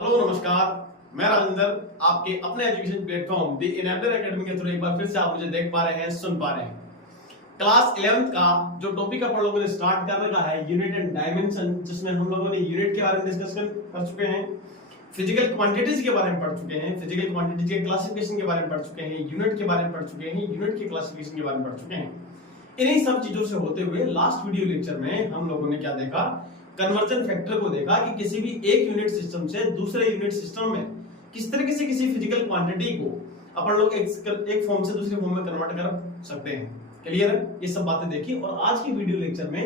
Hello नमस्कार, मैं राजेंद्र आपके अपने education platform the enabler academy के थ्रू एक बार फिर से आप मुझे देख पा रहे हैं, सुन पा रहे हैं। क्लास 11th का जो टॉपिक अपन लोगों ने स्टार्ट कर रखा है यूनिट एंड डायमेंशन, जिसमें हम लोगों ने यूनिट के बारे में डिस्कस कर चुके हैं, फिजिकल क्वांटिटीज के बारे में पढ़ चुके हैं, फिजिकल क्वांटिटीज के क्लासिफिकेशन के बारे में पढ़ चुके हैं, यूनिट के बारे में पढ़ चुके हैं, यूनिट के क्लासिफिकेशन के बारे में पढ़ चुके हैं। इन्हीं सब चीजों से होते हुए लास्ट वीडियो लेक्चर में हम लोगों ने क्या देखा, कन्वर्जन फैक्टर को देखा कि किसी भी एक यूनिट सिस्टम से दूसरे यूनिट सिस्टम में किस तरीके से किसी फिजिकल क्वांटिटी को अपन लोग एक फॉर्म से दूसरे फॉर्म में कन्वर्ट कर सकते हैं। क्लियर है? ये सब बातें देखी। और आज की वीडियो लेक्चर में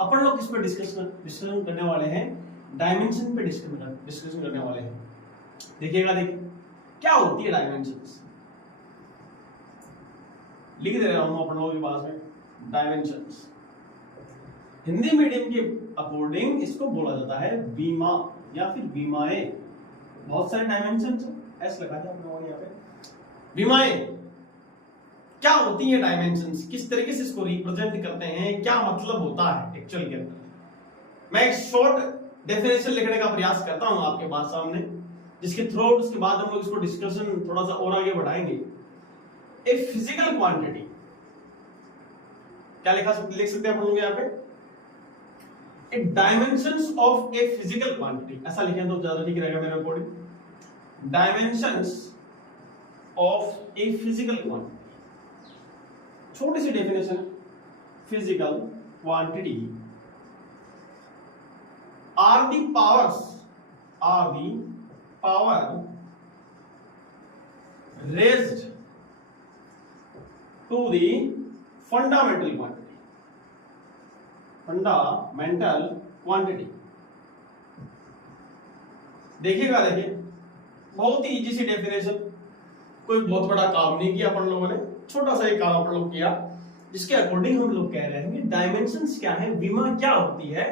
अपन लोग किस पे डिस्कशन करने वाले हैं, डायमेंशन पे डिस्कशन करने वाले हैं। देखिएगा, देखिए क्या होती है डायमेंशंस। लिख दे रहा हूं अपन लोगों के पास में डायमेंशंस। हिंदी मीडियम के अकॉर्डिंग इसको बोला जाता है बीमा या फिर बीमाएं। बहुत सारे डायमेंशंस ऐसे लगा दिया आपने यहाँ पे। बीमाएं क्या होती है, डायमेंशंस किस तरीके से इसको रिप्रेजेंट करते हैं, क्या मतलब होता है एक्चुअल के अंदर। मैं एक शॉर्ट डेफिनेशन लिखने का प्रयास करता हूं आपके पास सामने, जिसके थ्रू उसके बाद हम लोग इसको डिस्कशन थोड़ा सा और आगे बढ़ाएंगे। ए फिजिकल क्वांटिटी क्या लिख सकते हैं हम लोग यहाँ पे, dimensions of a physical quantity, ऐसा लिखें तो ज्यादा ठीक रहेगा मेरे according. Dimensions of a physical quantity, छोटी सी डेफिनेशन है। Physical quantity are the power raised to the fundamental quantity. Fundamental quantity देखिएगा, देखिए बहुत ही इजी सी डेफिनेशन, कोई बहुत बड़ा काम नहीं किया अपन लोगों ने, छोटा सा एक काम अपन लोग किया, जिसके अकॉर्डिंग हम लोग कह रहे हैं कि डायमेंशंस क्या है, बीमा क्या होती है।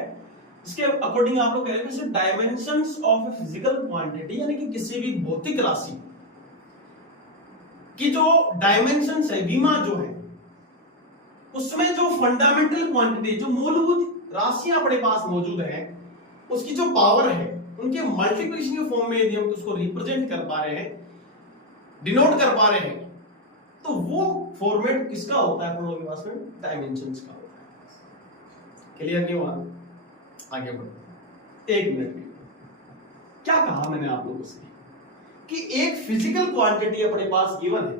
इसके अकॉर्डिंग आप लोग कह रहे हैं dimensions of a physical quantity, यानी कि किसी भी भौतिक राशि की जो डायमेंशंस है, बीमा जो है, उसमें जो फंडामेंटल क्वांटिटी, जो मूलभूत राशियां अपने पास मौजूद है, उसकी जो पावर है, उनके मल्टीप्लिकेशन के फॉर्म में यदि हम उसको रिप्रेजेंट कर पा रहे हैं, डिनोट कर पा रहे हैं, तो वो फॉर्मेट किसका होता है अपन लोगों के पास में, डायमेंशंस का होता है। क्लियर नहीं हुआ? आगे बढ़ो। एक मिनट में क्या कहा मैंने आप लोगों से कि एक फिजिकल क्वांटिटी अपने पास गिवन है,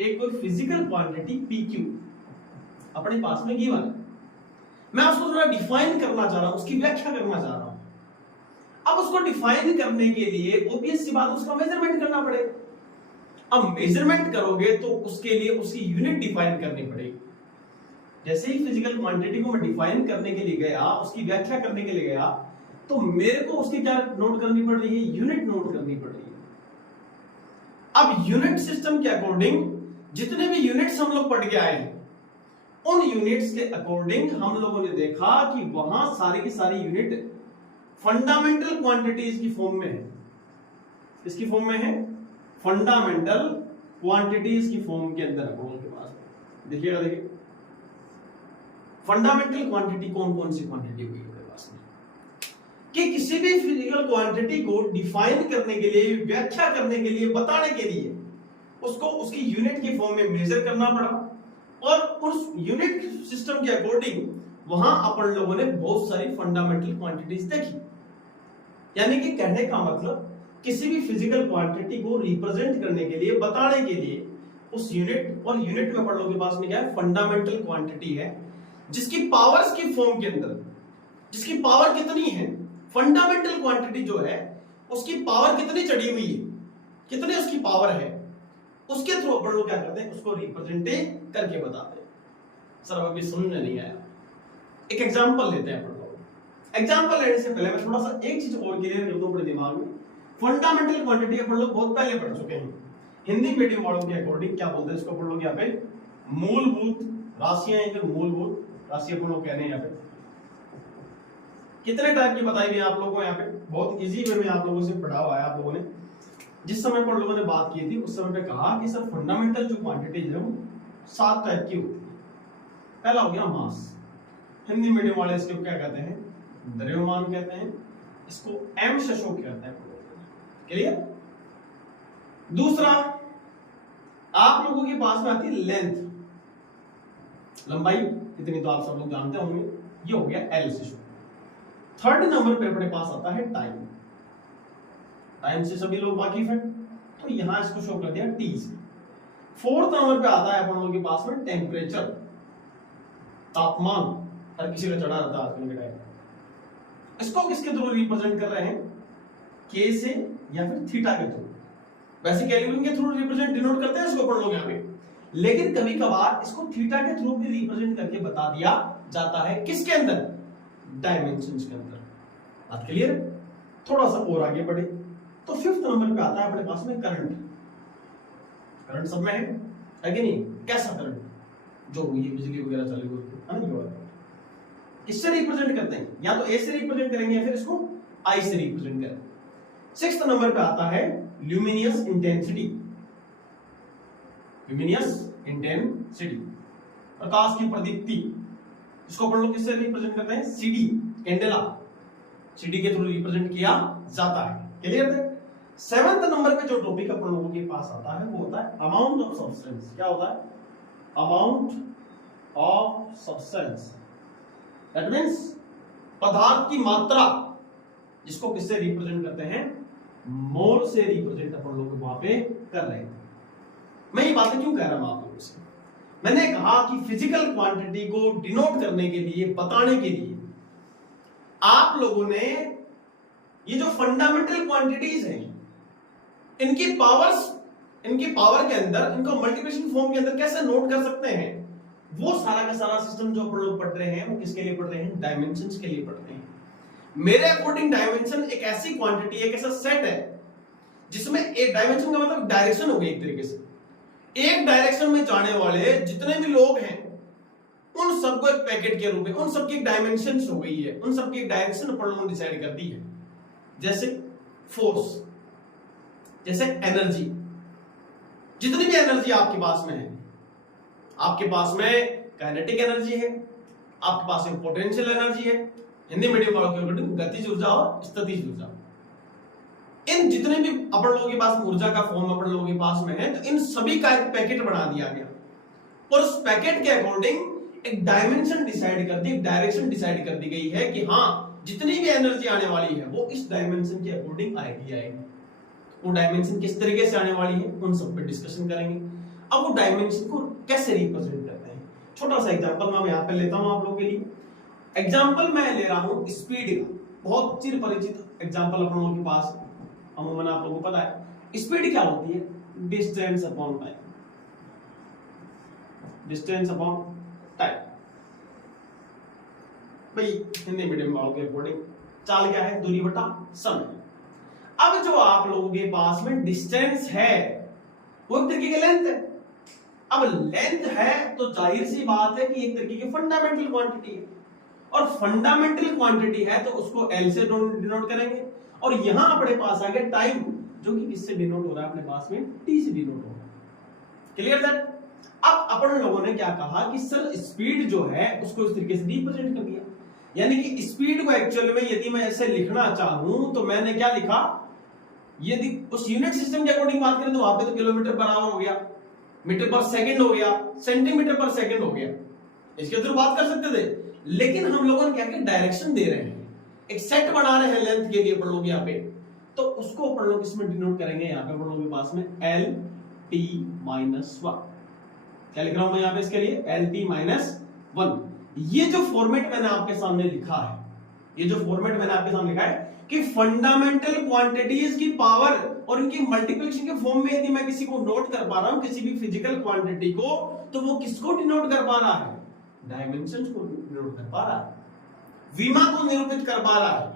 एक कोई फिजिकल क्वांटिटी PQ अपने पास में गिवन है। मैं उसको थोड़ा डिफाइन करना चाह रहा हूं, उसकी व्याख्या करना चाह रहा हूं। अब उसको डिफाइन करने के लिए ऑब्वियस सी बात, उसका मेजरमेंट करना पड़ेगा। अब मेजरमेंट करोगे तो उसके लिए उसकी यूनिट डिफाइन करनी पड़ेगी। जैसे ही फिजिकल क्वांटिटी को मैं डिफाइन करने के लिए गया, उसकी व्याख्या करने के लिए गया, तो मेरे को उसकी क्या नोट करनी पड़ रही है, यूनिट नोट करनी पड़ रही है। अब यूनिट सिस्टम के अकॉर्डिंग जितने भी यूनिट्स हम लोग पढ़ के आए हैं, उन यूनिट्स के अकॉर्डिंग हम लोगों ने देखा कि वहां सारी की सारी यूनिट फंडामेंटल क्वांटिटीज की फॉर्म में है। इसकी फॉर्म में है, फंडामेंटल क्वांटिटीज की फॉर्म के अंदर है के पास। देखिएगा, देखिए फंडामेंटल क्वांटिटी कौन कौन सी क्वांटिटी हुई है पास में, कि किसी भी फिजिकल क्वांटिटी को डिफाइन करने के लिए, व्याख्या करने के लिए, बताने के लिए उसको उसकी यूनिट की फॉर्म में मेजर करना पड़ा, और उस यूनिट सिस्टम के अकॉर्डिंग वहां अपन लोगों ने बहुत सारी फंडामेंटल क्वांटिटीज देखी। यानी कि कहने का मतलब, किसी भी फिजिकल क्वांटिटी को रिप्रेजेंट करने के लिए, बताने के लिए उस यूनिट, और यूनिट में अपन लोगों के पास में क्या है, फंडामेंटल क्वांटिटी है, जिसकी पावर्स की फॉर्म के अंदर, जिसकी पावर कितनी है, फंडामेंटल क्वांटिटी जो है उसकी पावर कितनी चढ़ी हुई है, कितनी उसकी पावर है, उसके थ्रू अपन लोग क्या करते हैं, उसको रिप्रेजेंट करके बताते हैं। सर अभी समझ में नहीं आया, एक एग्जांपल लेते हैं अपन लोग। एग्जांपल लेने से पहले मैं थोड़ा सा एक चीज और क्लियर कर दूं अपने दिमाग में। फंडामेंटल क्वांटिटी अपन लोग बहुत पहले पढ़ चुके हैं, हिंदी मीडियम वालों के अकॉर्डिंग क्या बोलते हैं इसको अपन लोग यहाँ पे, मूलभूत राशियां या फिर मूलभूत राशि अपन लोग कहने हैं। यहाँ पे कितने टाइप की बताई गई आप लोगों को, यहाँ पे बहुत इजी वे में आप लोगों से पढ़ा हुआ है। आप लोगों ने जिस समय पर लोगों ने बात की थी, उस समय पे कहा कि सर फंडामेंटल जो क्वांटिटीज है वो 7 टाइप की होती है। पहला हो गया मास, हिंदी मीडियम वाले इसको क्या कहते हैं, द्रव्यमान कहते हैं, इसको एम शशो कहते हैं। क्लियर। दूसरा आप लोगों के पास में आती है लेंथ, लंबाई, इतनी तो आप सब लोग जानते होंगे, ये हो गया एल से शुरू। थर्ड नंबर पे अपने पास आता है टाइम, टाइम से सभी लोग वाकिफ हैं, तो यहां इसको शो कर दिया टी से। फोर्थ नंबर पे आता है अपन लोगों के पास में टेम्परेचर, तापमान, हर किसी का चढ़ा रहता है आजकल के टाइम। इसको किसके थ्रू रिप्रेजेंट कर रहे हैं, के से या फिर थीटा के थ्रू। वैसे केल्विन के थ्रू रिप्रेजेंट डिनोट करते हैं इसको अपन लोग यहाँ पे, लेकिन कभी कभार इसको थीटा के थ्रू भी रिप्रेजेंट करके बता दिया जाता है, किसके अंदर, डायमेंशंस के अंदर। बात क्लियर। थोड़ा सा और आगे बढ़े तो फिफ्थ नंबर पे आता है अपने पास में करंट। करंट सब में है कि नहीं, कैसा करंट, जो ये बिजली वगैरह चली है ना, इससे रिप्रेजेंट करते हैं, या तो ए से रिप्रेजेंट करेंगे या फिर इसको आई से रिप्रेजेंट करेंगे। सिक्स्थ नंबर पे आता है ल्यूमिनियस इंटेंसिटी, ल्यूमिनियस इंटेंसिटी, प्रकाश की प्रदीप्ति, इसको अपन लोग किससे रिप्रेजेंट करते हैं, सीडी, कैंडेला, सीडी के थ्रू रिप्रेजेंट किया जाता है। क्लियर है। सेवेंथ नंबर पे जो टॉपिक अपन लोगों के पास आता है वो होता है अमाउंट ऑफ सब्सटेंस। क्या होता है, amount of substance, that means पदार्थ की मात्रा, जिसको किससे रिप्रेजेंट करते हैं, मोल से रिप्रेजेंट अपन लोग वहां पे कर रहे हैं। मैं ये बातें क्यों कह रहा हूं आप लोगों से, मैंने कहा कि फिजिकल क्वांटिटी को डिनोट करने के लिए, बताने के लिए आप लोगों ने ये जो फंडामेंटल क्वांटिटीज हैं, इनकी पावर्स, इनकी पावर के अंदर, इनको मल्टीप्लिकेशन फॉर्म के अंदर कैसे नोट कर सकते हैं, वो सारा का सारा सिस्टम जो अपन लोग पढ़ रहे हैं वो किसके लिए पढ़ रहे हैं, डायमेंशंस के लिए पढ़ रहे हैं। मेरे अकॉर्डिंग डायमेंशन एक ऐसी क्वांटिटी, एक ऐसा सेट है जिसमें एक डायमेंशन का मतलब डायरेक्शन हो गई, एक तरीके से एक डायरेक्शन में जाने वाले जितने भी लोग हैं उन सबको एक पैकेट के रूप में, उन सबकी एक डायमेंशन हो गई है, उन सबकी एक डायरेक्शन अपन लोगों ने डिसाइड कर दी है। जैसे फोर्स, जैसे एनर्जी, जितनी भी एनर्जी आपके पास में है, आपके पास में काइनेटिक एनर्जी है, आपके पास में पोटेंशियल एनर्जी है, हिंदी मीडियम वालों के अकॉर्डिंग गतिज ऊर्जा और स्थितिज ऊर्जा। इन जितने भी अपन लोगों के पास ऊर्जा का फॉर्म अपन लोगों के पास में है, तो इन सभी का एक पैकेट बना दिया गया और उस पैकेट के अकॉर्डिंग एक डायमेंशन डिसाइड कर दी, एक डायरेक्शन डिसाइड कर दी गई है कि हाँ, जितनी भी एनर्जी आने वाली है वो इस डायमेंशन के अकॉर्डिंग आएगी। वो डायमेंशन किस तरीके से आने वाली है उन सब पे डिस्कशन करेंगे। अब वो डायमेंशन को कैसे रिप्रेजेंट करते हैं, छोटा सा एग्जांपल मैं यहाँ पे लेता हूँ आप लोगों के लिए। एग्जांपल मैं ले रहा हूँ स्पीड का, बहुत चिर परिचित एग्जांपल अपन लोगों के पास अमूमन आप लोगों को पता है। स्पीड क्या होती है, distance upon time, distance upon time. भाई हिंदी मीडियम वालों के अकॉर्डिंग चाल क्या है, दूरी बटा समय। अब जो आप लोगों के पास में डिस्टेंस है वो एक तरीके की लेंथ है। अब लेंथ है तो जाहिर सी बात है कि एक तरीके की फंडामेंटल क्वांटिटी है, और फंडामेंटल क्वांटिटी है तो उसको एल से डिनोट करेंगे। और यहां अपने पास आ गया टाइम, जो कि किससे डिनोट हो रहा है अपने पास में, टी से डिनोट हो रहा है। Clear that. अब अपन लोगों ने क्या कहा कि सर स्पीड जो है उसको इस तरीके से रिप्रेजेंट कर दिया, यानी कि स्पीड को एक्चुअल में यदि मैं ऐसे लिखना चाहूं तो मैंने क्या लिखा, यदि उस यूनिट सिस्टम के अकॉर्डिंग बात करें तो वहां पे तो किलोमीटर पर आवर हो गया, मीटर पर सेकंड हो गया, सेंटीमीटर पर सेकंड हो गया, इसके थ्रू बात कर सकते थे। लेकिन हम लोगों ने क्या किया, डायरेक्शन दे रहे हैं, एक सेट बना रहे हैं लेंथ के लिए अपन लोग यहाँ पे, तो उसको अपन लोग इसमें डिनोट करेंगे यहाँ पे अपन लोगों के पास में एल टी माइनस वन। क्या लिख रहा हूं मैं यहाँ पे इसके लिए, एल टी माइनस वन। ये जो फॉर्मेट मैंने आपके सामने लिखा है, ये जो फॉर्मेट मैंने आपके सामने लिखा है कि फंडामेंटल क्वांटिटीज की पावर और इनकी मल्टीप्लिकेशन के फॉर्म में यदि मैं किसी को नोट कर पा रहा हूं, किसी भी फिजिकल क्वांटिटी को, तो वो किसको डिनोट कर पा रहा है, डायमेंशंस को डिनोट कर पा रहा है, विमा को निरूपित कर पा रहा है।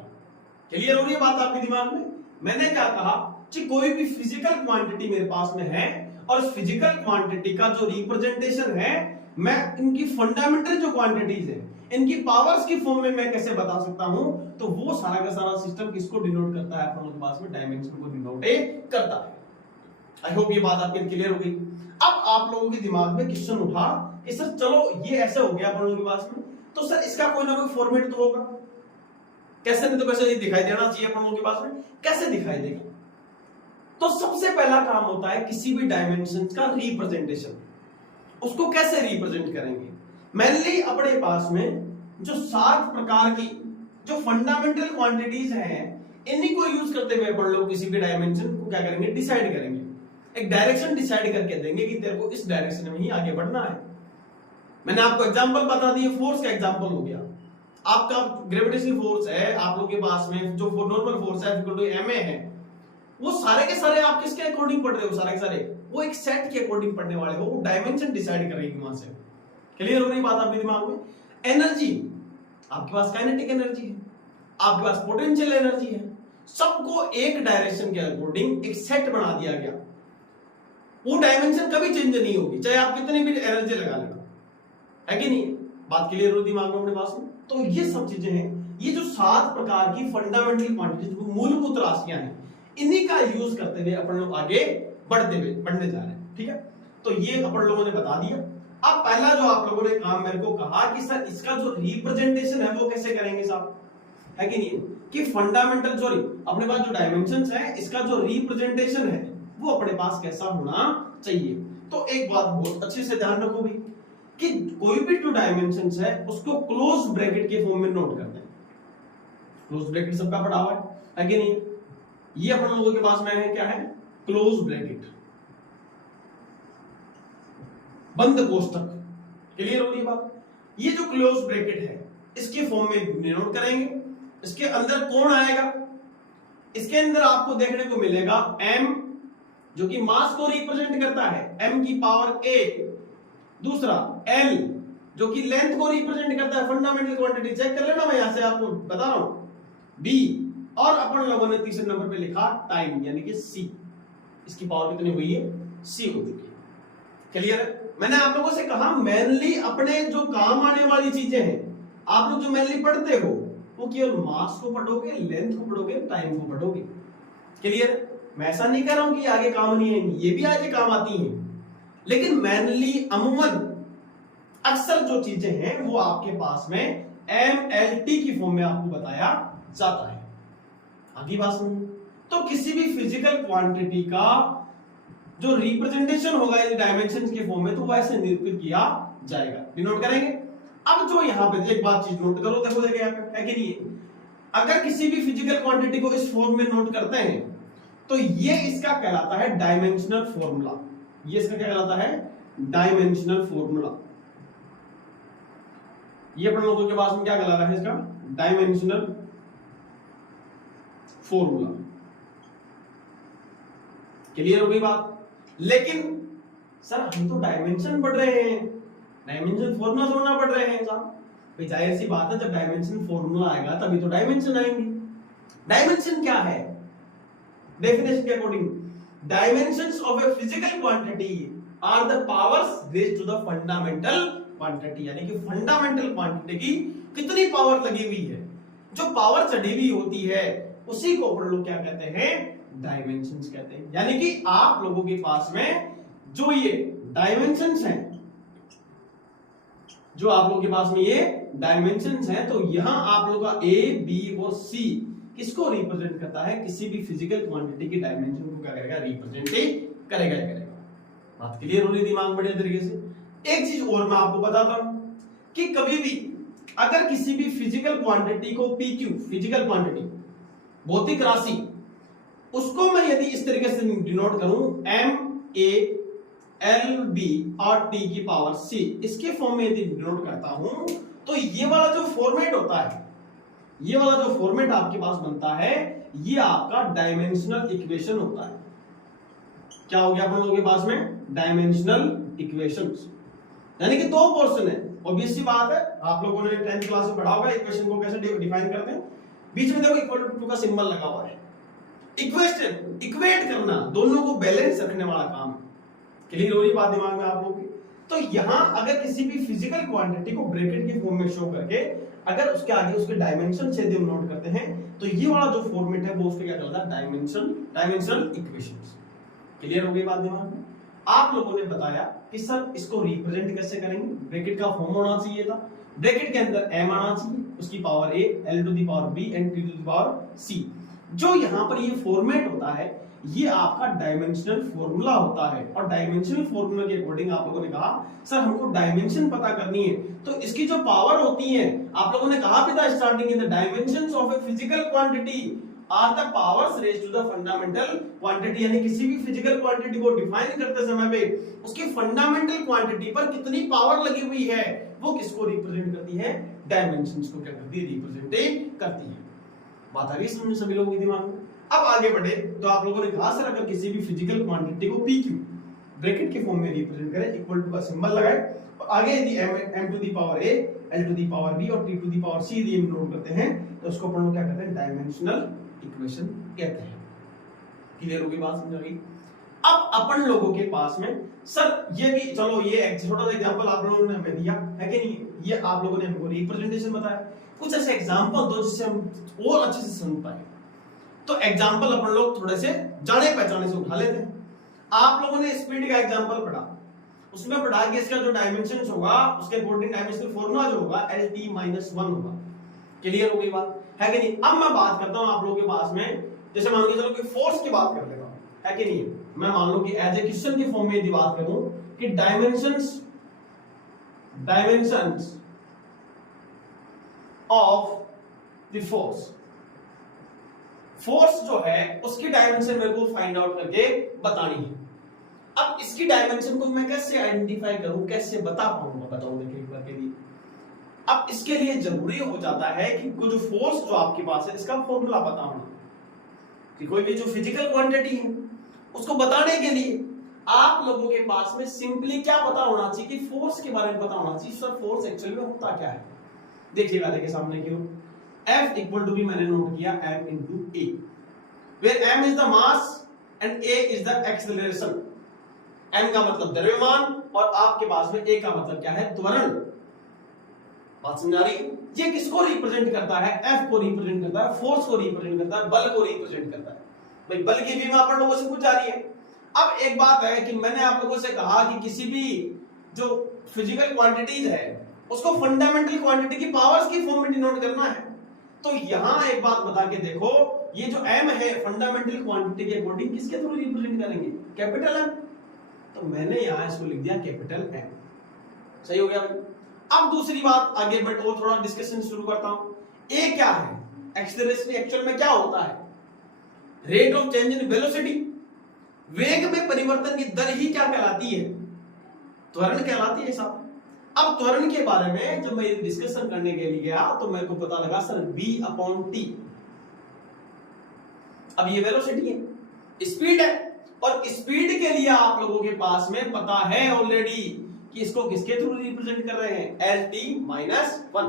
क्लियर हो रही है बात आपके दिमाग में। मैंने क्या कहा कि कोई भी फिजिकल क्वांटिटी मेरे पास में है और उस फिजिकल क्वांटिटी का जो रिप्रेजेंटेशन है, मैं इनकी फंडामेंटल जो क्वांटिटीज है इनकी पावर्स की फॉर्म में मैं कैसे बता सकता हूं, तो वो सारा का सारा सिस्टम किसको डिनोट करता है, अपन लोगों के पास में डायमेंशन को डिनोट करता है। आई होप ये बात आपके क्लियर हो गई। अब आप लोगों के दिमाग में क्वेश्चन उठा कि सर चलो ये ऐसे हो गया अपन लोगों के पास में, तो सर इसका कोई ना कोई फॉर्मेट तो होगा, कैसे नहीं तो कैसे दिखाई देना चाहिए अपन लोगों के पास में, कैसे दिखाई देगा। तो सबसे पहला काम होता है किसी भी डायमेंशन का रिप्रेजेंटेशन। उसको कैसे रिप्रेजेंट करेंगे? मेनली अपने पास में जो 7 प्रकार की जो फंडामेंटल क्वांटिटीज हैं, इन्हीं को यूज करते हुए अपन लोग किसी भी डायमेंशन को क्या करेंगे, डिसाइड करेंगे। एक डायरेक्शन डिसाइड करके देंगे कि तेरे को इस डायरेक्शन में ही आगे बढ़ना है। मैंने आपको एग्जांपल बता दिए, फोर्स का एग्जांपल हो गया। आपका ग्रेविटेशनल फोर्स है, आप लोगों के पास में जो नॉर्मल फोर्स है ma है, वो सारे के सारे आप किसके अकॉर्डिंग पढ़ रहे हो? सारे के सारे वो एक सेट के अकॉर्डिंग पढ़ने वाले हो, वो डायमेंशन डिसाइड करेगी वहां से। क्लियर हो रही बात आपके दिमाग में? एनर्जी, आपके पास काइनेटिक एनर्जी है, आपके पास पोटेंशियल एनर्जी है, सबको एक डायरेक्शन के अकॉर्डिंग एक सेट बना दिया गया। वो डायमेंशन कभी चेंज नहीं होगी, चाहे आप कितनी भी एनर्जी लगा लेना, है कि नहीं? बात क्लियर हो दिमाग में अपने पास में? तो ये सब चीजें हैं, ये जो 7 प्रकार की फंडामेंटल क्वांटिटीज, मूलभूत राशियां हैं, इन्हीं का यूज करते हुए अपन लोग आगे बढ़ने जा रहे हैं। ठीक है, तो ये अपन लोगों ने बता दिया। अब पहला जो आप लोगों ने काम मेरे को कहा कि सर इसका जो रिप्रेजेंटेशन है वो कैसे करेंगे साहब, है कि नहीं? कि फंडामेंटल सॉरी अपने पास जो डायमेंशंस है, इसका जो रिप्रेजेंटेशन है वो अपने पास कैसा होना चाहिए। तो एक बात बहुत अच्छे से ध्यान रखो भी कि कोई भी 2 डायमेंशंस है उसको क्लोज ब्रैकेट के फॉर्म में नोट करते हैं। क्लोज ब्रैकेट सबका पढ़ा हुआ है कि नहीं? ये अपन लोगों के पास में है, क्या है? क्लोज ब्रैकेट, बंद कोष्ठक। क्लियर हो रही बात? ये जो क्लोज ब्रैकेट है इसके फॉर्म में डिनोट करेंगे। इसके अंदर कौन आएगा? इसके अंदर आपको देखने को मिलेगा m, जो कि मास को रिप्रेजेंट करता है, m की पावर a। दूसरा l, जो कि लेंथ को रिप्रेजेंट करता है, फंडामेंटल क्वांटिटी। चेक कर लेना, मैं यहां से आपको बता रहा हूं। b, और अपन लोगों ने तीसरे नंबर पे लिखा टाइम, यानी कि c। इसकी पावर कितनी हुई है? c हो चुकी है। क्लियर? मैंने आप लोगों से कहा मेनली अपने जो काम आने वाली चीजें हैं, आप लोग जो मेनली पढ़ते हो वो केवल मास को पढ़ोगे, लेंथ को पढ़ोगे, टाइम को पढ़ोगे। क्लियर? मैं ऐसा नहीं कह रहा हूं कि आगे काम नहीं आएंगी, ये भी आगे काम आती हैं, लेकिन मेनली अमूमन अक्सर जो चीजें हैं वो आपके पास में MLT की फॉर्म में आपको बताया जाता है। आगे बात सुनो, तो किसी भी फिजिकल क्वांटिटी का जो रिप्रेजेंटेशन होगा इन डायमेंशंस के फॉर्म में, तो वो ऐसे निरूपित किया जाएगा। डिनोट करेंगे। अब जो यहां पे एक बात चीज नोट करो, देखो यहाँ पे है कि नहीं? अगर किसी भी फिजिकल क्वांटिटी को इस फॉर्म में नोट करते हैं तो ये इसका कहलाता है डायमेंशनल फॉर्मूला। ये इसका क्या कहलाता है? Dimensional formula. ये अपन लोगों के पास में क्या कहलाता है? इसका डायमेंशनल फॉर्मूला। क्लियर हो गई बात? लेकिन सर हम तो डायमेंशन पढ़ रहे हैं, डायमेंशन फॉर्मूला थोड़ा पढ़ रहे हैं साहब। भाई जाहिर सी बात है, जब डायमेंशन फॉर्मूला आएगा तभी तो डायमेंशन आएंगे। डायमेंशन क्या है? डेफिनेशन के according, dimensions of a physical quantity are the powers raised to the fundamental quantity. यानी कि फंडामेंटल क्वांटिटी की कितनी पावर लगी हुई है, जो पावर चढ़ी हुई होती है, उसी को अपन लोग क्या कहते हैं? डायमेंशंस कहते हैं। यानी कि आप लोगों के पास में जो ये डायमेंशंस हैं, जो आप लोगों के पास में ये डायमेंशंस हैं, तो यहां आप लोगों का A, B और C किसको रिप्रेजेंट करता है? किसी भी फिजिकल क्वांटिटी के डायमेंशन को क्या करेगा? रिप्रेजेंट करेगा ही करेगा। बात क्लियर हो रही दिमाग बढ़िया तरीके से? एक चीज और मैं आपको बताता हूं कि कभी भी अगर किसी भी फिजिकल क्वांटिटी को PQ, फिजिकल क्वांटिटी, भौतिक राशि, उसको मैं यदि इस तरीके से डिनोट करूं MALB और T की पावर C, इसके फॉर्म में यदि डिनोट करता हूं, तो ये वाला जो फॉर्मेट होता है, ये वाला जो फॉर्मेट आपके पास बनता है, ये आपका डायमेंशनल इक्वेशन होता है। क्या हो गया अपन लोगों के पास में? Dimensional equations. यानी कि 2 पोर्शन है। ऑब्वियस सी बात है, आप लोगों ने 10th क्लास में पढ़ा होगा इक्वेशन को कैसे डिफाइन करते हैं। बीच में देखो इक्वल टू का सिंबल लगा हुआ है। इक्वेशन, इक्वेट करना, दोनों को बैलेंस रखने वाला काम। क्लियर हो रही बात दिमाग में आप लोगों की? तो यहां अगर किसी भी फिजिकल क्वांटिटी को ब्रैकेट के फॉर्म में शो करके अगर उसके आगे उसके डायमेंशन से हम नोट करते हैं, तो ये वाला जो फॉर्मेट है वो उसके क्या कहलाता है? Dimensional equations. क्लियर हो गई बात दिमाग में? आप लोगों ने बताया कि सर इसको रिप्रेजेंट कैसे करेंगे? ब्रैकेट का फॉर्म होना चाहिए था, ब्रैकेट के अंदर m आना चाहिए, उसकी power a, l to the power b and t to the power c। जो यहां पर ये फॉर्मेट होता है, ये आपका डायमेंशनल फॉर्मूला होता है। और डायमेंशनल फॉर्मूला के अकॉर्डिंग आप लोगों ने कहा सर हमको डायमेंशन पता करनी है, तो इसकी जो पावर होती है, आप लोगों ने कहा भी था starting in the dimensions of a physical quantity are the powers raised to the fundamental quantity, यानी किसी भी फिजिकल क्वांटिटी को डिफाइन करते समय पे उसकी फंडामेंटल क्वांटिटी पर कितनी पावर लगी हुई है वो किसको रिप्रेजेंट करती है, डायमेंशंस को क्या करती है, रिप्रेजेंट करती है। बात आ गई समझ सभी लोगों के दिमाग में। अब आगे बढ़े तो आप लोगों ने कहा सर अगर किसी भी फिजिकल क्वांटिटी को पी क्यू ब्रैकेट के फॉर्म में रिप्रेजेंट करें, इक्वल टू का सिंबल लगाए और आगे यदि m to the power a, l to the power b और t to the power c यदि हम नोट करते हैं तो उसको अपन लोग क्या कहते हैं, डायमेंशनल इक्वेशन कहते हैं। क्लियर होगी बात, समझ गई। अब अपन लोगों के पास में सर ये भी चलो ये एक छोटा सा एग्जांपल आप लोगों ने हमें दिया है कि नहीं, ये आप लोगों ने हमको रिप्रेजेंटेशन बताया, कुछ ऐसे एग्जांपल दो जिससे हम और अच्छे से समझ पाए। तो एग्जांपल अपन लोग थोड़े से जाने पहचाने से उठा लेते हैं। आप लोगों ने स्पीड का एग्जांपल पढ़ा, उसमें पढ़ा कि इसका जो डायमेंशंस होगा उसके अकॉर्डिंग डायमेंशनल फॉर्मूला जो होगा LT-1 होगा। क्लियर हो गई बात है कि नहीं। अब मैं बात करता हूं आप लोगों के पास में, जैसे मान के चलो कि फोर्स की बात कर लेता हूं, है कि नहीं। मैं मान लो कि एज ए क्वेश्चन के फॉर्म में यदि बात करूं कि डायमेंशंस ऑफ द फोर्स जो है उसकी डायमेंशन मेरे को फाइंड आउट करके बतानी है। अब इसकी डायमेंशन को मैं कैसे आइडेंटिफाई करूं, कैसे बता पाऊंगा, बताऊं देखिए एक बार के लिए। अब इसके लिए जरूरी हो जाता है कि कुछ फोर्स जो आपके पास है इसका फॉर्मूला पता होना, कि कोई भी जो फिजिकल क्वांटिटी है उसको बताने के लिए आप लोगों के पास में सिंपली क्या पता होना चाहिए, कि फोर्स के बारे में पता होना चाहिए। सर फोर्स एक्चुअली में होता क्या है, देखिए वाले के सामने क्यों F इक्वल टू भी मैंने नोट किया M into A, where M is the mass and A is the acceleration। M का मतलब द्रव्यमान और आपके पास में A का मतलब क्या है, त्वरण। बात समझ आ रही। ये किसको रिप्रेजेंट करता है, F को रिप्रेजेंट करता है, फोर्स को रिप्रेजेंट करता है, बल को रिप्रेजेंट करता है। भाई बल की भी अपन लोगों से पूछ जा रही है। अब एक बात है कि मैंने आप लोगों से कहा कि किसी भी जो फिजिकल क्वांटिटीज है उसको फंडामेंटल क्वांटिटी की पावर्स की फॉर्म में डिनोट करना है। तो यहां एक बात बता के देखो, ये जो m है फंडामेंटल क्वांटिटी के अकॉर्डिंग किसके थ्रू रिप्रेजेंट करेंगे, कैपिटल M। तो मैंने यहां इसको लिख दिया कैपिटल M। सही हो गया भाई। अब दूसरी बात आगे बढ़ और थोड़ा डिस्कशन शुरू करता हूं। A क्या है, एक्सेलरेशन एक्चुअल में क्या होता है, rate of change in velocity, वेग में परिवर्तन की दर ही क्या कहलाती है, त्वरण कहलाती है साहब। अब त्वरण के बारे में जब मैं डिस्कशन करने के लिए गया तो मेरे को पता लगा सर V/T। अब ये वेलोसिटी है, स्पीड है, और स्पीड के लिए आप लोगों के पास में पता है ऑलरेडी कि इसको किसके थ्रू रिप्रेजेंट कर रहे हैं, LT-1।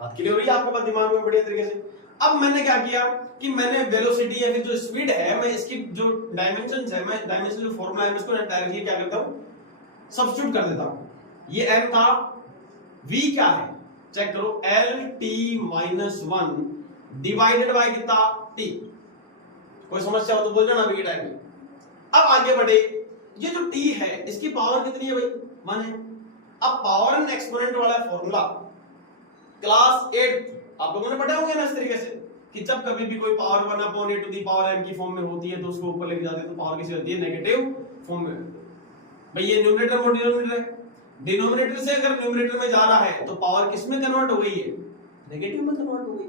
बात क्लियर हो रही है आपके पास दिमाग में बढ़िया तरीके से। अब मैंने क्या किया कि मैंने वेलोसिटी या फिर जो स्पीड है, मैं इसकी जो डायमेंशंस है, मैं डायमेंशन जो फॉर्मूला है मैं इसको डायरेक्टली क्या करता हूं, सब्स्टिट्यूट कर देता हूं। ये m था, v क्या है चेक करो, LT-1 डिवाइडेड बाय कितना, t। कोई समस्या हो तो बोल जाना अभी के टाइम में। अब आगे बढ़े, ये जो t है इसकी पावर कितनी है भाई, 1 है। अब पावर एंड एक्सपोनेंट वाला फॉर्मूला क्लास 8 आप लोगों ने पढ़े होंगे ना इस तरीके से, कि जब कभी भी कोई power 1/a to the power m की फॉर्म में होती है तो उसको ऊपर लेके जाते हैं तो पावर कैसी होती है, नेगेटिव फॉर्म में। भाई ये न्यूमरेटर और डिनोमिनेटर है, डिनोमिनेटर से अगर न्यूमरेटर में जा रहा है तो पावर किस में कन्वर्ट हो गई है, नेगेटिव में कन्वर्ट हो गई।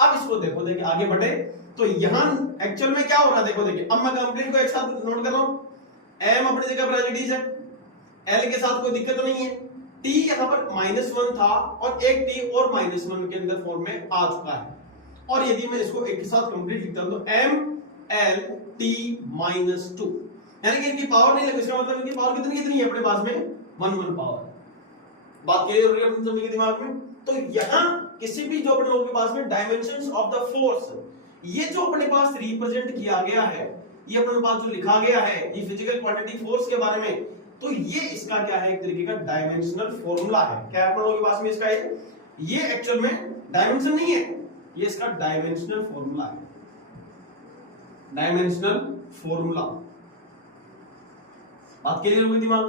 अब इसको देखो, देखिए आगे बढ़े तो यहां एक्चुअल में क्या हो रहा है, देखो देखिए। अब मैं कंप्लीट को एक साथ नोट कर रहा हूं, m अपनी जगह पर एज है, l के साथ कोई दिक्कत नहीं है, t यहां पर -1 था और एक t और -1 के अंदर फॉर्म में आ चुका है। और यदि मैं इसको एक साथ कंप्लीट लिखता हूं तो m/L/t-2, यानी कि इनकी पावर नहीं लगी, इसका मतलब इनकी पावर कितनी कितनी है अपने पास में, 1 पावर। बात क्लियर हो रही है अपने सभी के दिमाग में। तो यहां किसी भी जो अपने लोगों के पास में डायमेंशंस ऑफ द फोर्स, ये जो अपने पास रिप्रेजेंट किया गया है, ये अपने पास जो लिखा गया है ये फिजिकल क्वांटिटी फोर्स के बारे में, तो ये इसका क्या है, एक तरीके का डायमेंशनल फॉर्मूला है। क्या अपने लोगों के पास में इसका है, ये एक्चुअल में डायमेंशन नहीं है, ये इसका डायमेंशनल फॉर्मूला है, डायमेंशनल फॉर्मूला। बात क्लियर हुई दिमाग।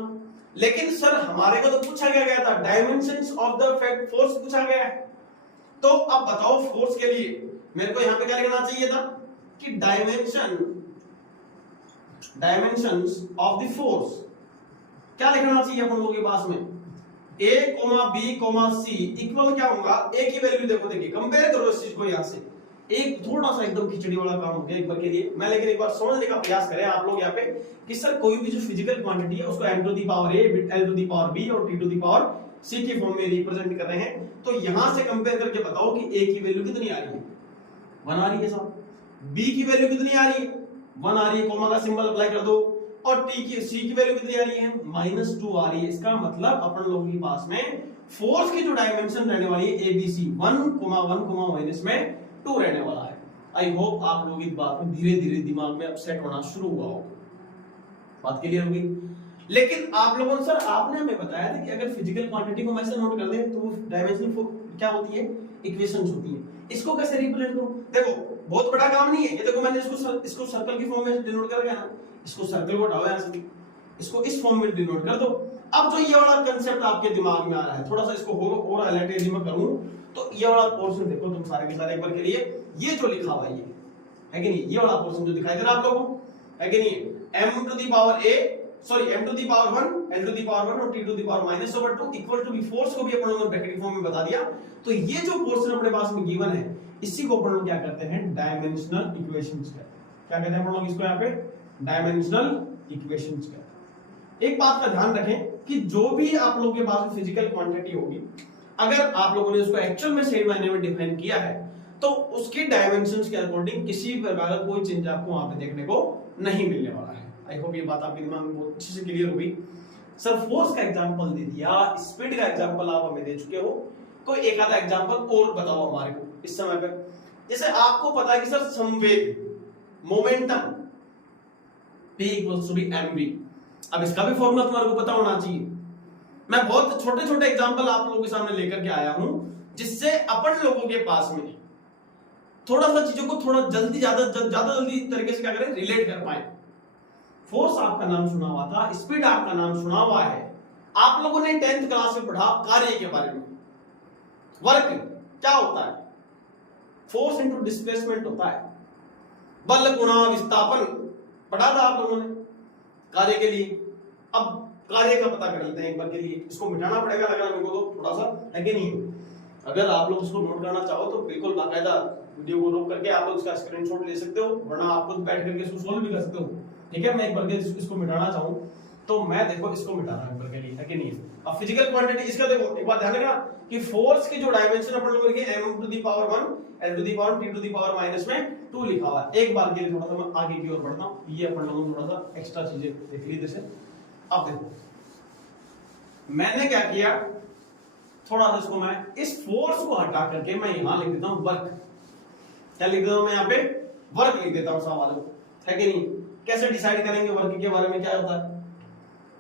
लेकिन सर हमारे को तो पूछा गया था dimensions of the fact force पूछा गया है, तो अब बताओ फोर्स के लिए मेरे को यहां पे क्या लिखना चाहिए था कि dimension dimensions of the force. क्या लिखना चाहिए अपन लोगों के पास में, a, b, c इक्वल क्या होगा, a की वैल्यू देखो, देखिए कंपेयर करो इस चीज को यहां से। एक थोड़ा सा एकदम खिचड़ी वाला काम हो गया एक बार के लिए, मैं लेकिन एक बार समझने का प्रयास करें आप लोग यहाँ पे कि सर कोई भी जो फिजिकल क्वांटिटी है उसको m to the power a, l to the power b और t to the power c के फॉर्म में रिप्रेजेंट कर रहे हैं, तो यहां से कंपेयर करके बताओ कि a की वैल्यू कितनी आ रही है, 1 आ रही है साहब, b की वैल्यू कितनी आ रही है, 1 आ रही है, कोमा का सिंबल अप्लाई कर दो, और c की वैल्यू कितनी आ रही है, -2 आ रही है। इसका मतलब अपन लोगों के पास में फोर्स की जो डायमेंशन रहने वाली है ABC 1,1, -2 रहने वाला है। आई होप आप लोगों की बात में धीरे धीरे दिमाग में अब सेट होना शुरू हुआ होगा, बात क्लियर होगी। लेकिन आप लोगों ने, सर आपने हमें बताया था कि अगर फिजिकल क्वांटिटी को मैं से नोट कर दें तो वो डायमेंशन क्या होती है, इक्वेशंस होती है। इसको कैसे रिप्रेजेंट करूं, देखो बहुत बड़ा काम नहीं है ये, देखो मैंने इसको सर्कल की फॉर्म में डिनोट कर दिया ना, इसको सर्कल को हटाओ यहां से, इसको इस फॉर्म में डिनोट कर दो। अब जो ये वाला कांसेप्ट आपके दिमाग में आ रहा है, थोड़ा सा इसको और हाईलाइट यदि मैं करूं तो ये वाला पोर्शन देखो तुम सारे के सारे एक बार के लिए, ये जो लिखा हुआ है कि नहीं, ये वाला पोर्शन जो दिखाई दे रहा है आप लोगों को, है कि नहीं, m to the power a, sorry m to the power 1, l to the power 1 और t to the power -2 equal to be force को भी अपन लोगों ने ब्रैकेट फॉर्म में बता दिया। तो ये जो पोर्शन अपने पास में गिवन है इसी को अपन लोग क्या करते हैं, डायमेंशनल इक्वेशंस कहते हैं। क्या कहते हैं अपन लोग इसको यहाँ पे, डायमेंशनल इक्वेशंस कहते हैं। एक बात का ध्यान रखें कि जो भी आप लोगों के पास फिजिकल क्वांटिटी होगी, अगर आप लोगों ने उसको एक्चुअल में सही मायने में डिफाइन किया है तो उसके डायमेंशंस के अकॉर्डिंग किसी भी प्रकार का कोई चेंज आपको वहां पे देखने को नहीं मिलने वाला है। आई होप ये बात आपके दिमाग में बहुत अच्छे से क्लियर हो गई। सर फोर्स का एग्जांपल दे दिया, स्पीड का एग्जांपल आप हमें दे चुके हो, कोई एक आधा एग्जांपल और बताओ हमारे को इस समय पे। जैसे आपको पता है कि सर संवेग momentum P equals to be mv, अब इसका भी फॉर्मूला तुम्हारे को पता होना चाहिए। मैं बहुत छोटे छोटे एग्जांपल आप लोगों के सामने लेकर के आया हूं जिससे अपन लोगों के पास में थोड़ा सा चीजों को थोड़ा जल्दी ज्यादा जल्दी तरीके से क्या करें, रिलेट कर पाए। फोर्स आपका नाम सुना हुआ था, स्पीड आपका नाम सुना हुआ है, आप लोगों ने 10th क्लास में पढ़ा कार्य के बारे में, वर्क क्या होता है, फोर्स इनटू डिस्प्लेसमेंट होता है, बल गुणा विस्थापन पढ़ा था आप लोगों ने कार्य के लिए। अब कार्य का पता कर लेते हैं एक बार के लिए, इसको मिटाना पड़ेगा लग रहा है मेरे को तो थोड़ा सा, है कि नहीं। अगर आप लोग इसको नोट करना चाहो तो बिल्कुल बाकायदा वीडियो को रोक करके आप लोग इसका स्क्रीनशॉट ले सकते हो, वरना आप खुद बैठ करके इसको सॉल्व भी कर सकते हो, ठीक है। मैं एक बार के इसको मिटाना चाहूं तो मैं देखो इसको मिटा रहा हूं एक बार के लिए, है कि नहीं। अब फिजिकल क्वांटिटी इसका देखो एक बात ध्यान रखना कि फोर्स की जो डायमेंशन अपन लोग लिखे m to the power 1, l to the power t to the power -2 लिखा हुआ है। एक बार के लिए थोड़ा सा मैं आगे की ओर बढ़ता हूं, ये अपन लोगों ने थोड़ा सा एक्स्ट्रा चीजें देख ली जैसे। अब देखो मैंने क्या किया, थोड़ा सा इसको मैं इस फोर्स को हटा करके मैं यहां लिख देता हूं वर्क। क्या लिख देता हूं मैं यहाँ पे, वर्क लिख देता हूं सवालों, है कि नहीं। कैसे डिसाइड करेंगे वर्क के बारे में क्या होता है।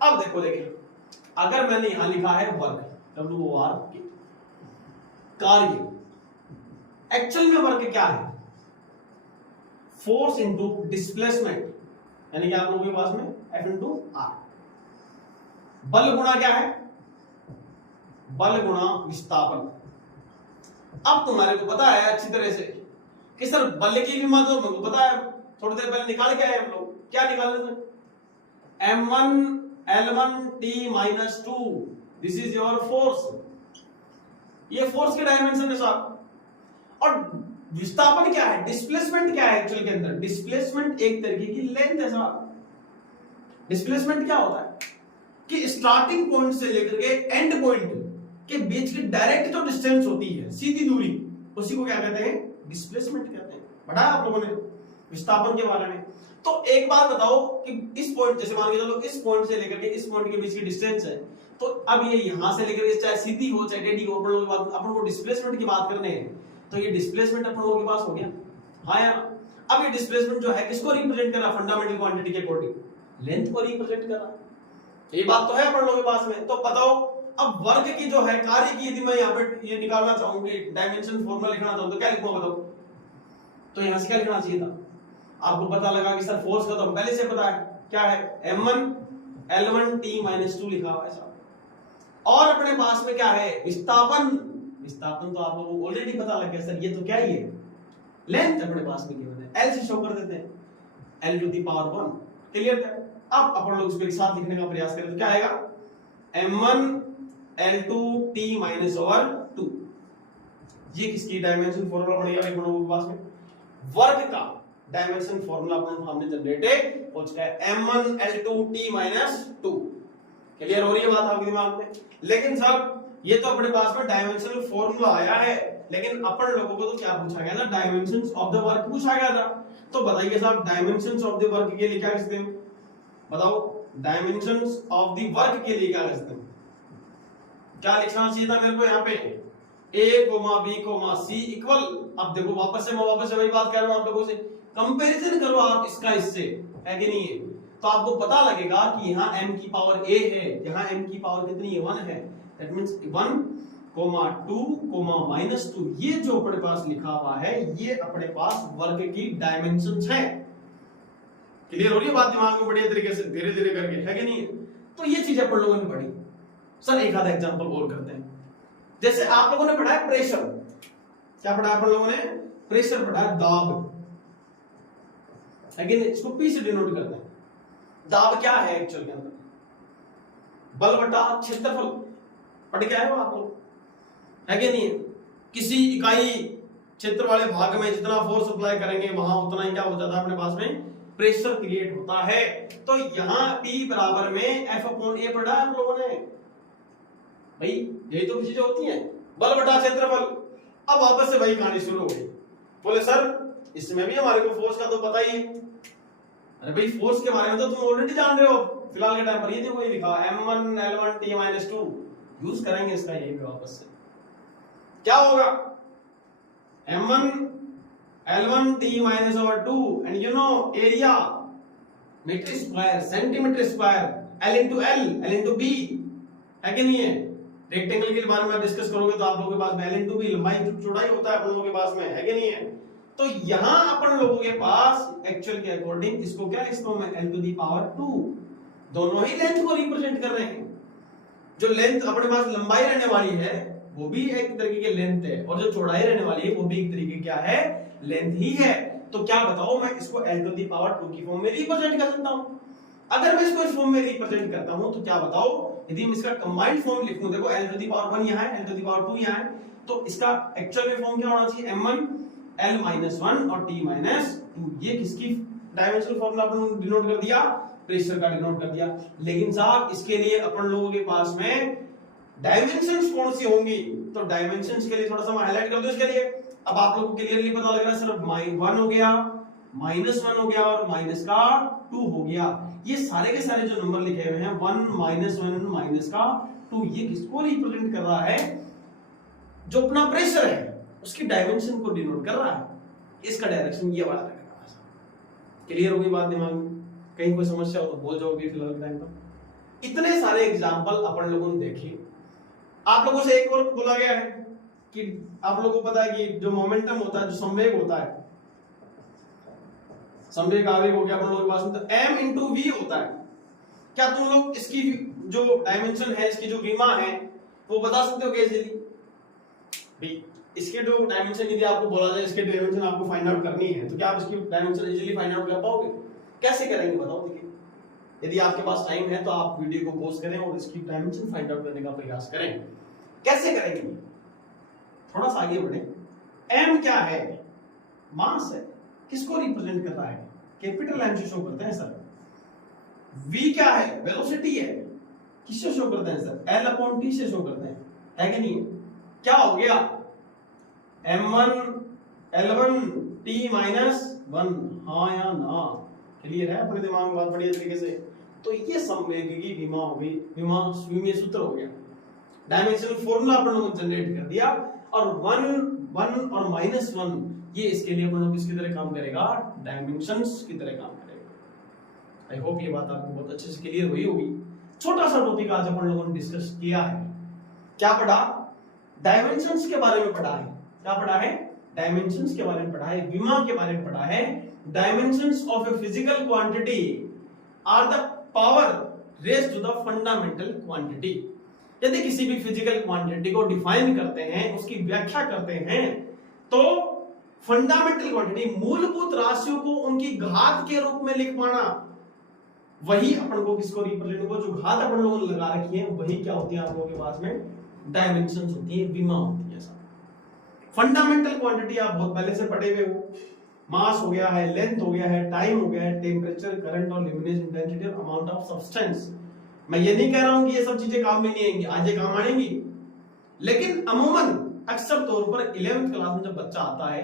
अब देखो देखिए, अगर मैंने यहां लिखा है वर्क WORK, कार्य, एक्चुअल में वर्क क्या है, फोर्स इनटू डिस्प्लेसमेंट, यानी कि आप लोगों के पास में F इनटू R। बल गुणा क्या है, बल गुणा विस्थापन। अब तुम्हारे को पता है अच्छी तरह से कि सर बल की भी मात्रा मेरे को पता है, थोड़ी देर पहले निकाल के आए हम लोग, क्या निकाले थे, m1 l1 t -2, this is your force. ये फोर्स के डायमेंशन है साहब। और विस्थापन क्या है, डिस्प्लेसमेंट क्या है एक्चुअल के अंदर, डिस्प्लेसमेंट एक तरीके की लेंथ है साहब। डिस्प्लेसमेंट क्या होता है कि स्टार्टिंग पॉइंट से लेकर के एंड पॉइंट के बीच की डायरेक्ट जो डिस्टेंस होती है, सीधी दूरी, उसी को क्या कहते हैं, डिस्प्लेसमेंट कहते हैं। बताया आप लोगों ने विस्थापन के बारे में। तो एक बात बताओ कि इस पॉइंट, जैसे मान के चलो इस पॉइंट से लेकर के इस पॉइंट के बीच की डिस्टेंस है, तो अब ये यहां से लेकर के चाहे सीधी हो चाहे टेढ़ी हो, अपन को डिस्प्लेसमेंट की बात करने हैं, तो ये डिस्प्लेसमेंट अपन लोगों के पास हो गया, हाँ यार। अब ये डिस्प्लेसमेंट जो है किसको रिप्रेजेंट कर रहा है, फंडामेंटल क्वांटिटी के अकॉर्डिंग लेंथ को रिप्रेजेंट कर रहा है। ये बात तो है अपन लोगों के पास में। तो बताओ अब वर्ग की जो है कार्य की, यदि मैं यहाँ पे ये निकालना चाहूंगी, डायमेंशन फॉर्मूला लिखना चाहूं तो क्या लिखूंगा बताओ। तो यहां से क्या लिखना चाहिए था, आपको पता लगा कि सर फोर्स का तो पहले से पता है क्या है, m1 l1 t -2 लिखा हुआ है साहब। और अपने पास में क्या है, विस्थापन। विस्थापन तो आप लोगों को ऑलरेडी पता लग गया सर, ये तो क्या ही है, लेंथ अपने पास में गिवन है, l से शो कर देते हैं, l to the power 1 clear है? अब अपन लोग इसको एक साथ लिखने का प्रयास करें तो क्या आएगा, m1 L2 t minus over 2। ये किसकी डायमेंशन फॉर्मूला पड़ेगा एक बनोगे पास में, वर्ग का डायमेंशन फॉर्मूला अपन हमने जनरेट हो चुका है, m1 L2 t minus 2। Clear हो रही है बात आपके दिमाग में? लेकिन साहब ये तो अपने पास में डायमेंशनल फॉर्मूला आया है, लेकिन अपन लोगों को तो क्या पूछा गया था, डायमेंशंस ऑफ द वर्क पूछा गया था। तो बताइए साहब डायमेंशंस ऑफ द वर्क के लिए क्या लिखते हैं, बताओ डायमेंशंस ऑफ द वर्क के लिए क्या लिखते हैं, क्या लिखना चाहिए था मेरे को यहाँ पे, a, b, c इक्वल। अब देखो वापस से वही बात कर रहा हूं आप लोगों से, कंपैरिजन करो आप इसका इससे, है कि नहीं है? तो आपको पता लगेगा कि यहाँ m की पावर a है, यहाँ m की पावर कितनी है, 1 है। दैट मींस 1, 2, -2 ये जो अपने पास लिखा हुआ है ये अपने पास वर्ग की डायमेंशंस है। क्लियर हो रही है बात दिमाग में बढ़िया तरीके से, धीरे धीरे करके, है कि नहीं है? तो ये चीज अपन लोगों ने पढ़ी। सर एक आधा एग्जांपल और करते हैं। जैसे आप लोगों ने पढ़ा है प्रेशर, क्या पढ़ा अपन लोगों ने, प्रेशर पढ़ा है, दाब, लेकिन इसको पी से डिनोट करते हैं। दाब क्या है एक्चुअल के अंदर, बल बटा क्षेत्रफल, पढ़ के आए हो आप लोग, है कि नहीं? किसी इकाई क्षेत्र वाले भाग में जितना फोर्स अप्लाई करेंगे वहां उतना ही क्या हो जाता है अपने पास में प्रेशर क्रिएट होता है। तो यहां P बराबर में F/A पढ़ा है आप लोगों ने भाई, यही तो चीजें होती हैं, बल बटा क्षेत्रफल। अब वापस से वही कहानी शुरू हो गई, बोले सर इसमें भी हमारे को फोर्स का तो पता ही है। अरे भाई फोर्स के बारे में तो तुम ऑलरेडी जान रहे हो, फिलहाल के टाइम पर ये देखो ये लिखा m1 L1 t - 2, यूज करेंगे इसका ये भी वापस से, क्या होगा m1 L1 t - 2 and you know area metre square centimetre square, L into L, L into B, है कि नहीं है? रेक्टेंगल के बारे में डिस्कस करोगे तो आप लोगों के पास में L into B लंबाई चौड़ाई होता है अपन लोगों के पास में, है कि नहीं है? तो यहां अपन लोगों के पास एक्चुअल के अकॉर्डिंग इसको क्या लिखता हूं मैं, L to the power 2, दोनों ही लेंथ को रिप्रेजेंट कर रहे हैं। जो लेंथ अपने पास लंबाई रहने वाली है वो भी एक तरीके की लेंथ है, और जो चौड़ाई रहने वाली है वो भी एक तरीके क्या है, लेंथ ही है। तो क्या बताओ मैं इसको L to the power 2 की फॉर्म में रिप्रेजेंट कर सकता हूं। अगर मैं इसको इस फॉर्म में रिप्रेजेंट करता हूं तो क्या बताओ, यदि मैं इसका कंबाइंड फॉर्म लिखूं, देखो L to the power 1 यहां है, L to the power 2 यहां है, तो इसका एक्चुअल में फॉर्म क्या होना चाहिए, m1 L - 1 और t - 2। ये किसकी डायमेंशनल फॉर्मूला अपन डिनोट कर दिया, प्रेशर का डिनोट कर दिया। लेकिन साहब इसके लिए अपन लोगों के पास में डायमेंशंस कौन सी होंगी, तो डायमेंशंस के लिए थोड़ा सा मैं हाईलाइट कर दूं इसके लिए। अब आप लोगों को क्लियरली पता लग रहा है, सिर्फ -1 हो गया, -1 हो गया और माइनस का 2 हो गया। ये सारे के सारे जो नंबर लिखे हुए हैं 1 -1 माइनस का 2, ये किसको रिप्रेजेंट कर रहा है, जो अपना प्रेशर है उसकी डायमेंशन को डिनोट कर रहा है। इसका डायरेक्शन ये वाला रहेगा। क्लियर होगी बात दिमाग में? कहीं कोई समस्या हो तो बोल जाओगे फिलहाल टाइम पर। इतने सारे एग्जांपल अपन लोगों ने देखे। आप लोगों से एक और बोला गया है कि आप लोगों को पता है कि जो मोमेंटम होता है, जो संवेग होता है, संवेग आवेग हो गया अपन लोगों के पास में, तो m into v होता है। क्या तुम लोग इसकी जो डायमेंशन है, इसकी जो विमा है वो बता सकते हो कैसे? भाई इसके जो डायमेंशन यदि आपको बोला जाए इसके डायमेंशन आपको फाइंड आउट करनी है, तो क्या आप इसकी डायमेंशन इजीली फाइंड आउट कर पाओगे? कैसे करेंगे बताओ? देखिए यदि आपके पास टाइम है तो आप वीडियो को पॉज करें और इसकी डायमेंशन फाइंड आउट करने का प्रयास करें। कैसे करेंगे? थोड़ा सा आगे बढ़े। m क्या है? मास है। किसको रिप्रेजेंट कर रहा है? कैपिटल M से शो करते हैं सर। v क्या है? वेलोसिटी है। किससे शो करते हैं सर? L/T से शो करते हैं, है कि नहीं? क्या हो गया? m1 L1 t - 1, हाँ या ना? क्लियर है अपने दिमाग में बात बढ़िया तरीके से? तो ये संवेग की विमा हो गई, विमीय सूत्र हो गया। डायमेंशनल फॉर्मूला अपन लोगों ने जनरेट कर दिया, और 1 और -1 ये इसके लिए अपन लोग किसकी तरह काम करेगा? डायमेंशंस की तरह काम करेगा। आई होप ये बात आपको बहुत अच्छे से क्लियर हुई होगी। छोटा सा टॉपिक आज अपन लोगों ने डिस्कस किया है। क्या पढ़ा? डायमेंशंस के बारे में पढ़ा है। क्या पढ़ा है? डायमेंशंस के बारे में पढ़ा है, विमा के बारे में पढ़ा है। Dimensions of a physical quantity are the power raised to the fundamental quantity. यदि किसी भी फिजिकल क्वांटिटी को डिफाइन करते हैं, उसकी व्याख्या करते हैं, तो फंडामेंटल क्वांटिटी मूलभूत राशियों को उनकी घात के रूप में लिख पाना, वही अपन को किसको रिप्रेजेंट को जो घात अपन लोगों ने लगा रखी है वही क्या होती है आप लोगों के पास में डायमेंशंस होती है, विमा होती है। फंडामेंटल क्वांटिटी आप बहुत पहले से पढ़े हुए हो, मास हो गया है, लेंथ हो गया है, टाइम हो गया है, टेम्परेचर, करंट और ल्यूमिनेस इंटेंसिटी और अमाउंट ऑफ सब्सटेंस। मैं ये नहीं कह रहा हूं कि ये सब चीजें काम में नहीं आएंगी, आज ये काम आएंगी, लेकिन अमूमन अक्सर तौर पर 11th क्लास में जब बच्चा आता है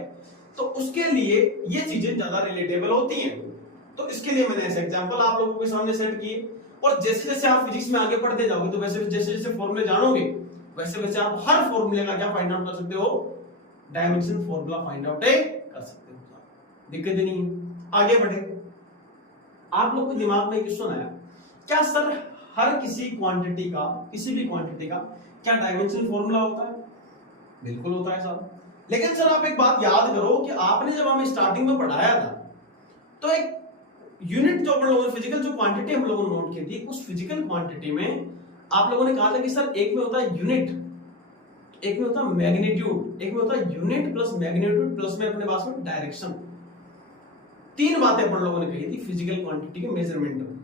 तो उसके लिए ये चीजें ज्यादा रिलेटेबल होती हैं। तो इसके लिए मैंने ऐसे एग्जांपल आप लोगों के सामने सेट किए, और जैसे जैसे आप फिजिक्स में आगे पढ़ते जाओगे तो वैसे जैसे जैसे फॉर्मूले जानोगे वैसे वैसे आप हर फॉर्मूले का क्या फाइंड आउट कर सकते हो, डायमेंशन फॉर्मूला फाइंड आउट कर सकते हो, दिक्कत नहीं है। आगे बढ़े, आप लोग के दिमाग में क्वेश्चन आया, क्या सर हर किसी क्वांटिटी का, किसी भी क्वांटिटी का क्या डायमेंशन फॉर्मूला होता है? बिल्कुल होता है साहब, लेकिन सर आप एक बात याद करो कि आपने जब हमें स्टार्टिंग में पढ़ाया था तो एक यूनिट जो अपन लोगों ने फिजिकल जो क्वांटिटी हम लोगों ने नोट की थी, उस फिजिकल क्वांटिटी में आप लोगों ने कहा था कि सर एक में होता है यूनिट, एक में होता है मैग्नीट्यूड, एक में होता है यूनिट प्लस मैग्नीट्यूड प्लस में अपने पास में डायरेक्शन। तीन बातें अपन लोगों ने कही थी फिजिकल क्वांटिटी के मेजरमेंट में।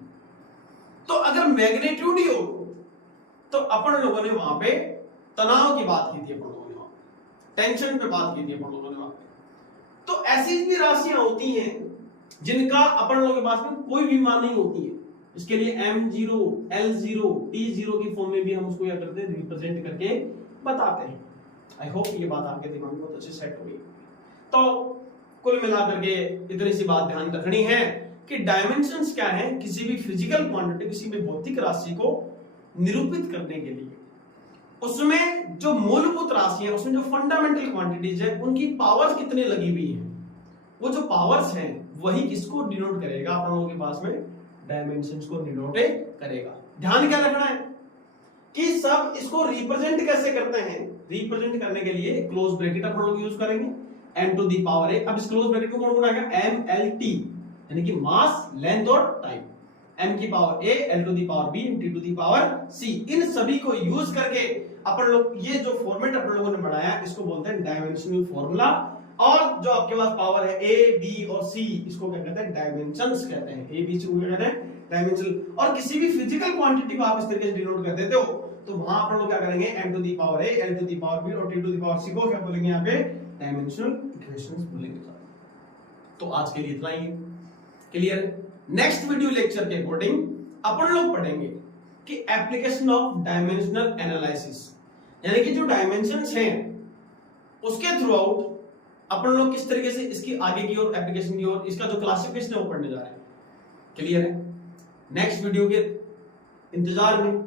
तो अगर मैग्नीट्यूड ही हो तो अपन लोगों ने वहां पे तनाव की बात की थी, अपन लोगों ने वहां टेंशन पे बात की थी अपन लोगों ने वहां पे। तो ऐसी भी राशियां होती हैं जिनका अपन लोगों के पास में कोई भी मान नहीं होती है, इसके लिए m0, l0, t0 की फॉर्म में भी हम उसको क्या करते हैं, रिप्रेजेंट करके बताते हैं। आई होप ये बात आपके दिमाग में बहुत अच्छे सेट हो गई। तो कुल मिलाकर के इतनी सी बात ध्यान रखनी है कि डायमेंशंस क्या है, किसी भी फिजिकल क्वांटिटी, किसी भी भौतिक राशि को निरूपित करने के लिए उसमें जो मूलभूत राशि है, उसमें जो फंडामेंटल क्वांटिटीज है, उनकी पावर्स कितनी लगी हुई है, वो जो पावर्स हैं वही किसको डिनोट करेगा, आप लोगों के पास में डायमेंशंस को डिनोट करेगा। ध्यान क्या रखना है कि सब इसको रिप्रेजेंट कैसे करते हैं, रिप्रेजेंट करने के लिए क्लोज ब्रैकेट अपन लोग यूज करेंगे, m to the power a। अब इस क्लोज ब्रैकेट को कौन बनाएगा, mlt, यानी कि मास, लेंथ और टाइम, m की power a, l to the power b, t to the power c। इन सभी को यूज करके अपन लोग ये जो फॉर्मेट अपन लोगों ने बनाया इसको बोलते हैं डायमेंशनल फॉर्मूला। और जो आपके पास पावर है a, b और c, इसको क्या कहते हैं, डायमेंशंस कहते हैं। a, b, c को क्या कहते हैं, डायमेंशनल। और किसी भी फिजिकल क्वांटिटी को आप इस तरीके से डिनोट कर देते हो तो वहां अपन लोग क्या करेंगे, m to the power a, l to the power b और t to the power c को क्या बोलेंगे, यहाँ पे डायमेंशनल इक्वेशंस बोलेंगे। तो आज के लिए इतना ही, क्लियर। नेक्स्ट वीडियो लेक्चर के अकॉर्डिंग अपन लोग पढ़ेंगे कि एप्लीकेशन ऑफ डायमेंशनल एनालिसिस, यानी कि जो डायमेंशंस हैं उसके थ्रू आउट अपन लोग किस तरीके से इसकी आगे की ओर एप्लीकेशन की ओर इसका जो क्लासिफिकेशन है वो पढ़ने जा रहे हैं। क्लियर है। नेक्स्ट वीडियो के इंतजार में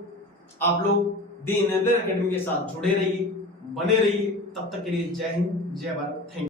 आप लोग दी इनदर एकेडमी के साथ जुड़े रहिए, बने रहिए। तब तक के लिए जय हिंद, जय भारत, थैंक यू।